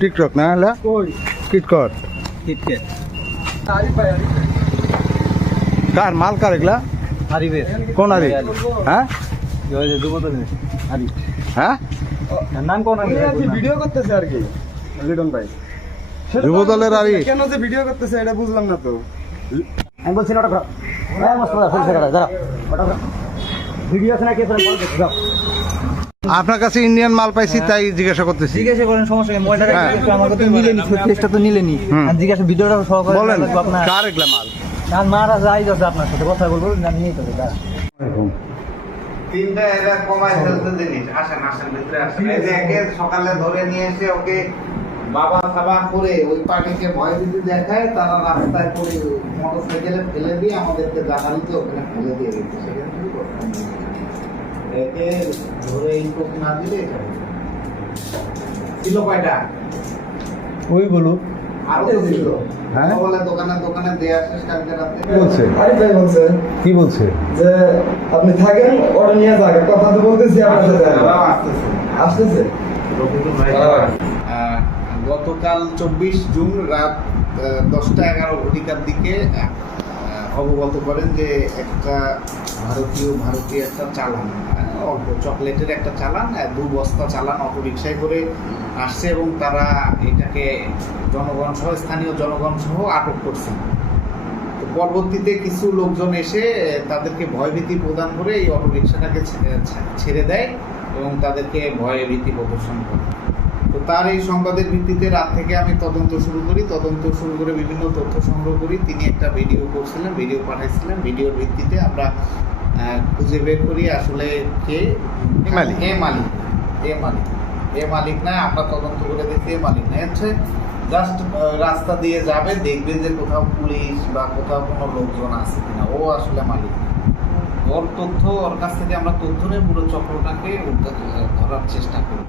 TikTok না হলে কিটকট কার মাল কার এগুলা কোন আরি হ্যাঁ হ্যাঁ নাম কোন ভিডিও করতেছে আর কি লিটন ভাই যুব দলের আরি কেন যে ভিডিও করতেছে এটা বুঝলাম না তো আমি বলছি না ওটা ভিডিও আছে না কে আপনার কাছে ইন্ডিয়ান মাল পাইছি তাই জিজ্ঞাসা করতেছি জিজ্ঞাসা করেন সমস্যা নেই মোবাইলটা আমার কাছে নিলেনি ফেসটা তো নিলেনি আর জিজ্ঞাসা ভিডিওটা সহকারে বলেন আপনার কার এগুলা মাল কারণ মারা যাই যাচ্ছে আপনার সাথে কথা বলবো নিয়ে তো তিনটা এরা কমাই ফেলতে জিনিস আসেন ভিতরে আসেন এই যে একে সকালে ধরে নিয়ে এসে ওকে বাবা সাবা করে ওই পার্টিকে ভয় দিতে দেখায় তারা রাস্তায় পড়ে মোটরসাইকেলে ফেলে দিয়ে আমাদেরকে জানালিতে ওখানে ফেলে দিয়ে গেছে সেখান থেকে করতাম একে ধরে ইনপুট না দিলে এটা ছিল কয়টা ওই বলো আরো তো ছিল হ্যাঁ? বলে দোকানে দেয়া শেষ কালকে রাতে বলছে আরে ভাই বলছে কি বলছে যে আপনি থাকেন ওটা নিয়ে যাবে কথা তো বলতেছি আপনার সাথে তারাও আসতেছে আসতেছে রফিকুল ভাই গতকাল 24 জুন রাত 10টা 11 ঘটিকার দিকে অবগত করেন যে একটা ভারতীয় একটা চালান অল্প চকলেটের একটা চালান 2 বস্তা চালান অটো রিক্সায় করে আসছে এবং তারা এটাকে স্থানীয় জনগণ সহ আটক করছেন। তো পরবর্তীতে কিছু লোকজন এসে তাদেরকে ভয়ভীতি প্রদান করে এই অটো রিক্সাটাকে ছেড়ে দেয় এবং তাদেরকে ভয়ে ভীতি প্রদর্শন করে। তো তার এই সংবাদের ভিত্তিতে রাত থেকে আমি তদন্ত শুরু করে বিভিন্ন তথ্য সংগ্রহ করি। তিনি একটা ভিডিও করছিলেন, ভিডিও পাঠাইছিলেন, ভিডিওর ভিত্তিতে আমরা খুঁজে বের করি আসলে কে মালিক না। আমরা তদন্ত করে দেখি মালিক না, হচ্ছে জাস্ট রাস্তা দিয়ে যাবে, দেখবে যে কোথাও পুলিশ বা কোথাও কোনো লোকজন আছে কিনা, ও আসলে মালিক না। ওর কাছ থেকে আমরা তথ্য নিয়ে পুরো চক্রটাকে ধরার চেষ্টা করি।